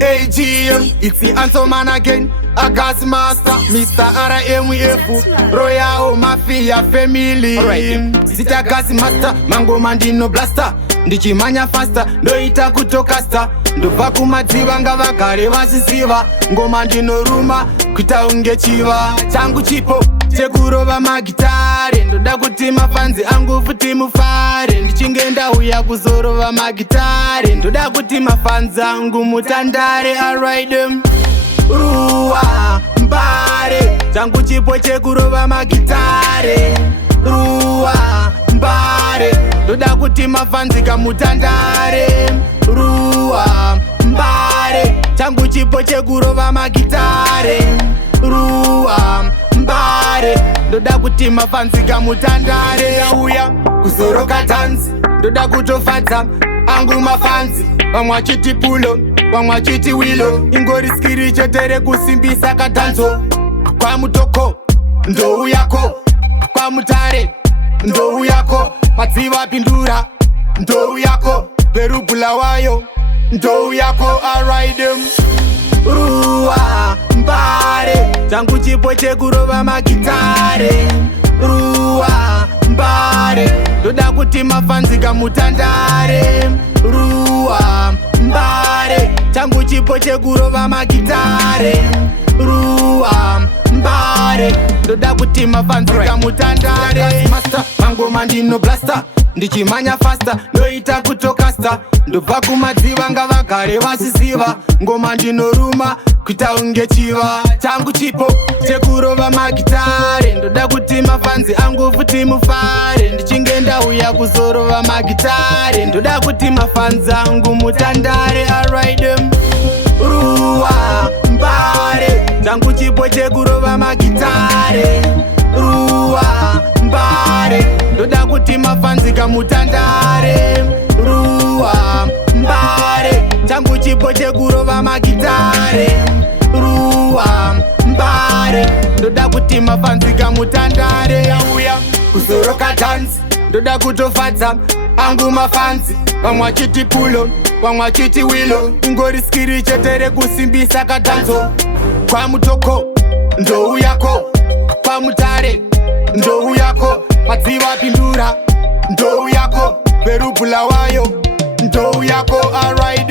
AGM, it's the answer man again. A gas master, Mr. RMF, Royal Mafia family. Sita gas master, mango mandino blaster. Ndichimanya faster, ndoita kutokasta. Ndobva kumadziva ngavagare vasiziva. Ngoma ndinoruma kuita unge chiva. Changu chipo chekurova magitare. Ndoda kuti mafanzi angu futi mufare. Ndichinge ndauya kuzorova magitare. Ndoda kuti mafanzi angu mutandare. Alright them Ruwa mbare. Changu chipo chekurova magitare. Ruwa mbare. Ndoda kuti mafanzi kamutandare. Ruwa mbare. Changu chipo chekurova magitare. Ruwa mbare. Ndoda kuti mafanzi kamutandare. Yauya kuzoroka tanzi. Ndoda kutofadza angu mafanzi. Vamwe vachiti pulo, vamwe vachiti wilo. Ingori skiri chetere kusimbisa katanzo. Kwa mutoko ndou yako, kwa mutare ndou yako. Madziva pindura ndou yako, verubula wayo ndou yako. Alright them Ruwa mbare. Changu chipo chekurova magitare. Ruwa mbare. Ndoda kuti mafanzi kamutandare. Ruwa mbare. Changu chipo chekurova magitare. Ruwa mbare. Ndoda kuti mafanzi kamutandare. Master, mango mandino blaster. Ndichimanya faster, ndoita kutokasta. Ndobva kumadziva ngavagare vasiziva. Ngoma ndinoruma kuita unge chiva. Changu chipo chekurova magitare. Ndoda kuti mafanzi angu futi mufare. Ndichinge ndauya kuzorova magitare. Ndoda kuti mafanzi angu mutandare. Alright them Ruwa mbare. Changu chipo chekurova magitare. Ruwa mbare. Ndoda kuti mafanzi kamutandare. Ruwa mbare. Changu chipo chekurova magitare. Ruwa mbare. Ndoda kuti mafanzi kamutandare. Yauya kuzoroka tanzi. Ndoda kutofadza angu mafanzi. Vamwe vachiti pulo, vamwe vachiti wilo. Ingori skiri chetere kusimbisa katanzo. Kwa mutoko ndou yako, kwa mutare ndou yako. Madziva pindura ndou yako, verubula wayo ndou yako. Alright